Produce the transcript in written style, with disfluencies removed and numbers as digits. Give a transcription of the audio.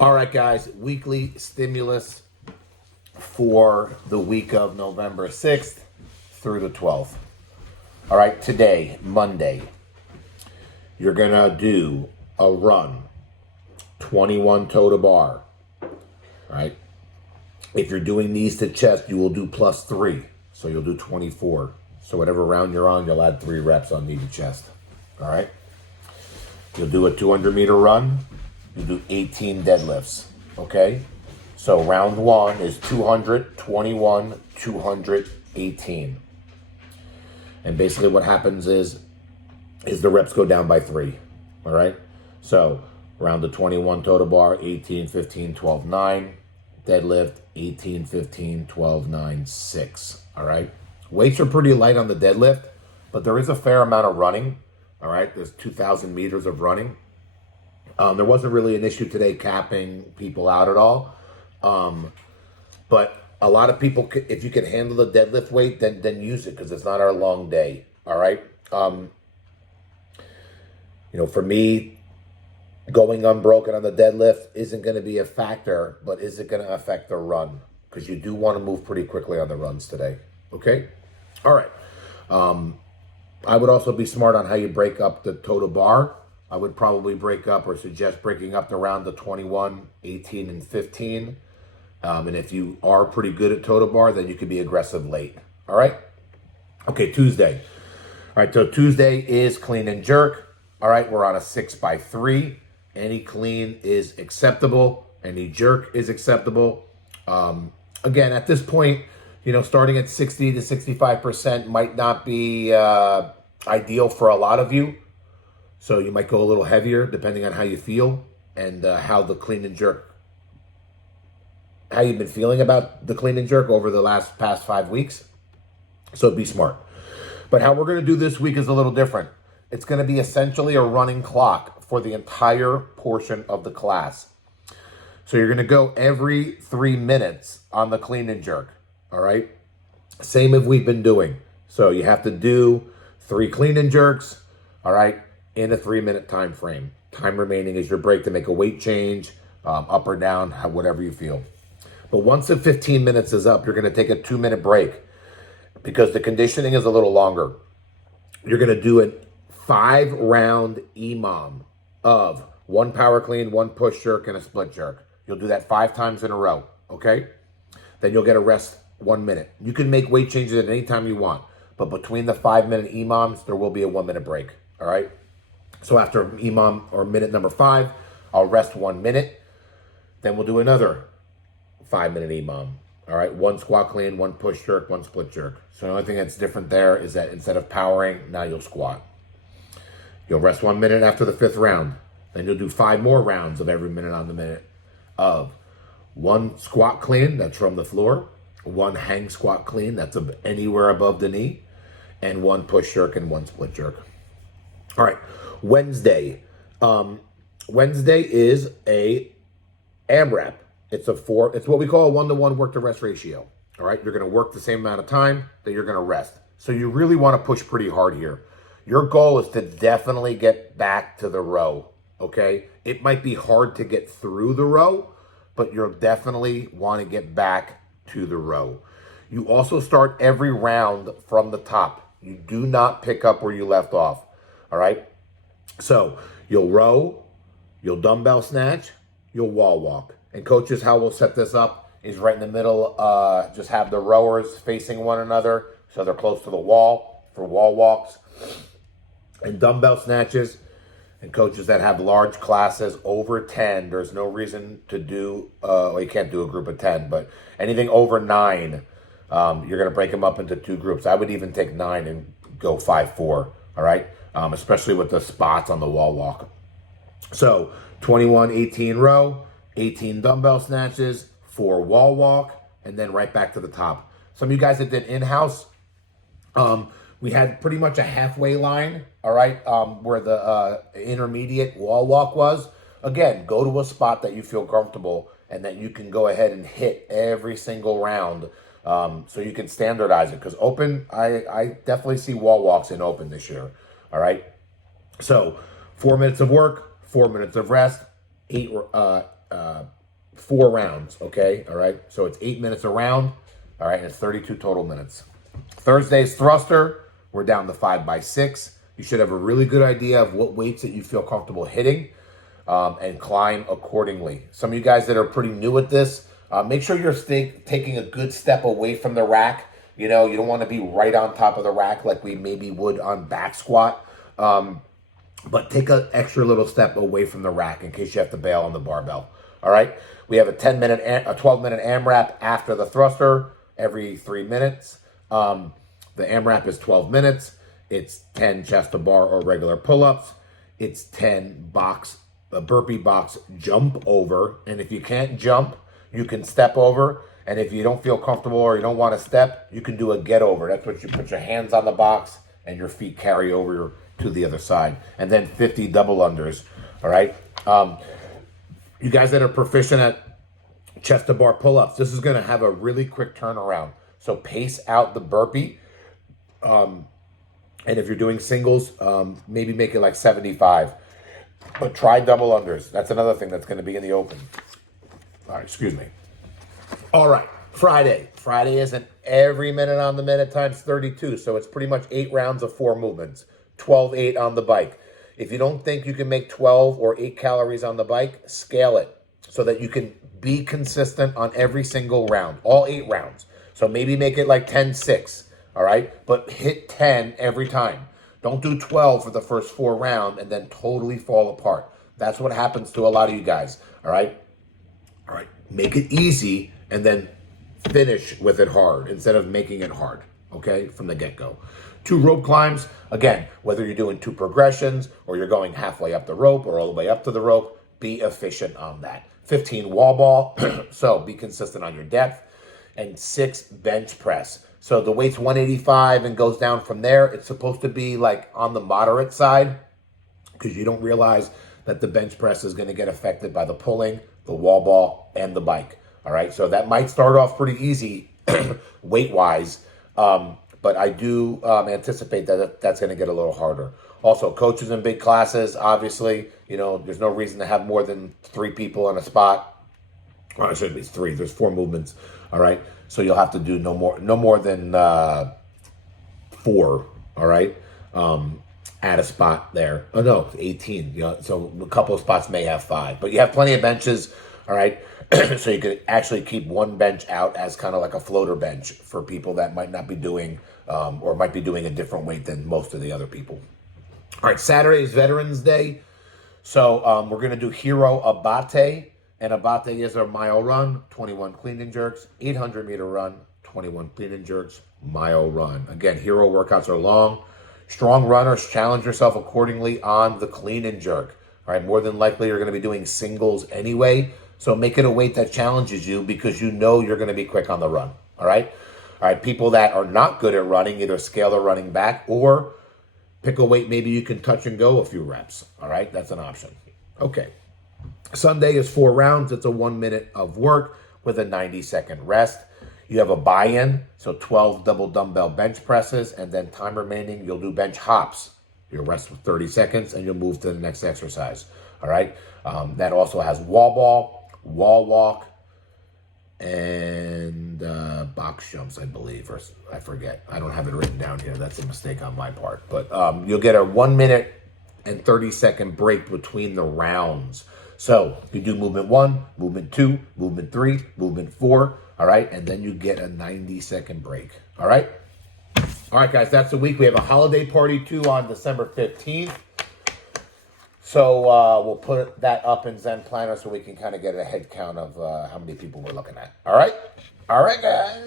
All right, guys, weekly stimulus for the week of November 6th through the 12th. All right, today, Monday, you're going to do a run, 21 toe to bar. All right. If you're doing knees to chest, you will do +3. So you'll do 24. So whatever round you're on, you'll add 3 reps on knee to chest. All right. You'll do a 200-meter run. You do 18 deadlifts, okay? So round 1 is 200, 21, 218. And basically what happens is the reps go down by 3, all right? So round the 21 toe to bar, 18, 15, 12, 9. Deadlift, 18, 15, 12, 9, 6, all right? Weights are pretty light on the deadlift, but there is a fair amount of running, all right? There's 2,000 meters of running. There wasn't really an issue today capping people out at all. But a lot of people, if you can handle the deadlift weight, then use it because it's not our long day. All right. For me, going unbroken on the deadlift isn't going to be a factor, but is it going to affect the run? Because you do want to move pretty quickly on the runs today. Okay. All right. I would also be smart on how you break up the toe to bar. I would probably break up or suggest breaking up the round to 21, 18, and 15. And if you are pretty good at toe to bar, then you can be aggressive late. All right? Okay, Tuesday. All right, so Tuesday is clean and jerk. All right, we're on a 6x3. Any clean is acceptable. Any jerk is acceptable. Again, at this point, starting at 60 to 65% might not be ideal for a lot of you. So you might go a little heavier depending on how you feel and how the clean and jerk, how you've been feeling about the clean and jerk over the past 5 weeks. So be smart. But how we're going to do this week is a little different. It's going to be essentially a running clock for the entire portion of the class. So you're going to go every 3 minutes on the clean and jerk. All right. Same as we've been doing. So you have to do 3 clean and jerks. All right. In a 3-minute time frame. Time remaining is your break to make a weight change, up or down, whatever you feel. But once the 15 minutes is up, you're going to take a 2-minute break because the conditioning is a little longer. You're going to do a 5-round EMOM of 1 power clean, 1 push jerk, and a split jerk. You'll do that 5 times in a row, okay? Then you'll get a rest 1 minute. You can make weight changes at any time you want, but between the 5-minute EMOMs, there will be a 1-minute break, all right? So after EMOM or minute number 5, I'll rest 1 minute. Then we'll do another 5-minute EMOM. All right, 1 squat clean, 1 push jerk, 1 split jerk. So the only thing that's different there is that instead of powering, now you'll squat. You'll rest 1 minute after the 5th round. Then you'll do 5 more rounds of every minute on the minute of 1 squat clean, that's from the floor, 1 hang squat clean, that's anywhere above the knee, and 1 push jerk and 1 split jerk. All right. Wednesday. Wednesday is a AMRAP. It's what we call a 1-to-1 work to rest ratio. All right. You're going to work the same amount of time that you're going to rest. So you really want to push pretty hard here. Your goal is to definitely get back to the row. Okay. It might be hard to get through the row, but you'll definitely want to get back to the row. You also start every round from the top. You do not pick up where you left off. All right. So you'll row, you'll dumbbell snatch, you'll wall walk. And coaches, how we'll set this up is right in the middle. Just have the rowers facing one another so they're close to the wall for wall walks and dumbbell snatches. And coaches that have large classes over 10, there's no reason to do, you can't do a group of 10, but anything over 9, you're going to break them up into 2 groups. I would even take 9 and go 5-4, all right? Especially with the spots on the wall walk. So 21, 18 row, 18 dumbbell snatches, 4 wall walk, and then right back to the top. Some of you guys that did in-house, we had pretty much a halfway line, all right, where the intermediate wall walk was. Again, go to a spot that you feel comfortable and that you can go ahead and hit every single round so you can standardize it. Because open, I definitely see wall walks in open this year. All right. So 4 minutes of work, 4 minutes of rest, 4 rounds, okay? All right, so it's 8 minutes a round, all right, and it's 32 total minutes. Thursday's thruster, we're down to 5x6. You should have a really good idea of what weights that you feel comfortable hitting, and climb accordingly. Some of you guys that are pretty new at this, make sure you're taking a good step away from the rack. You know, you don't want to be right on top of the rack like we maybe would on back squat. But take an extra little step away from the rack in case you have to bail on the barbell. All right. We have a 12-minute AMRAP after the thruster every 3 minutes. The AMRAP is 12 minutes. It's 10 chest to bar or regular pull-ups. It's 10 burpee box jump over. And if you can't jump, you can step over. And if you don't feel comfortable or you don't want to step, you can do a get over. That's what you put your hands on the box and your feet carry over to the other side. And then 50 double unders. All right. You guys that are proficient at chest to bar pull-ups, this is going to have a really quick turnaround. So pace out the burpee. And if you're doing singles, maybe make it like 75. But try double unders. That's another thing that's going to be in the open. All right, excuse me. All right, Friday. Friday isn't every minute on the minute times 32. So it's pretty much 8 rounds of 4 movements. 12-8 on the bike. If you don't think you can make 12 or 8 calories on the bike, scale it so that you can be consistent on every single round, all 8 rounds. So maybe make it like 10-6, all right? But hit 10 every time. Don't do 12 for the first 4 rounds and then totally fall apart. That's what happens to a lot of you guys, all right? All right, make it easy and then finish with it hard instead of making it hard, okay, from the get-go. 2 rope climbs, again, whether you're doing 2 progressions or you're going halfway up the rope or all the way up to the rope, be efficient on that. 15 wall ball, so be consistent on your depth. And 6 bench press. So the weight's 185 and goes down from there. It's supposed to be like on the moderate side because you don't realize that the bench press is going to get affected by the pulling, the wall ball, and the bike. All right, so that might start off pretty easy weight-wise, but I do anticipate that that's going to get a little harder. Also, coaches in big classes, obviously, you know, there's no reason to have more than 3 people in a spot. Well, it should be 3. There's 4 movements. All right, so you'll have to do no more than 4. All right, at a spot there. Oh no, 18. You know, so a couple of spots may have 5, but you have plenty of benches. All right, so you could actually keep 1 bench out as kind of like a floater bench for people that might not be doing or might be doing a different weight than most of the other people. All right, Saturday is Veterans Day, so we're gonna do Hero Abate. And Abate is our mile run, 21 clean and jerks, 800-meter run, 21 clean and jerks, mile run. Again, hero workouts are long. Strong runners, challenge yourself accordingly on the clean and jerk. All right, more than likely you're going to be doing singles anyway. So make it a weight that challenges you because you know you're going to be quick on the run. All right? All right, people that are not good at running, either scale their running back or pick a weight maybe you can touch and go a few reps. All right, that's an option. Okay. Sunday is 4 rounds. It's a 1 minute of work with a 90-second rest. You have a buy-in, so 12 double dumbbell bench presses, and then time remaining, you'll do bench hops. You'll rest for 30 seconds, and you'll move to the next exercise. All right? That also has wall ball, wall walk, and box jumps, I believe, or I forget. I don't have it written down here. That's a mistake on my part. But you'll get a 1 minute and 30-second break between the rounds. So you do movement 1, movement 2, movement 3, movement 4, all right? And then you get a 90-second break, all right? All right, guys, that's the week. We have a holiday party, too, on December 15th. So we'll put that up in Zen Planner so we can kind of get a head count of how many people we're looking at, all right? All right, guys.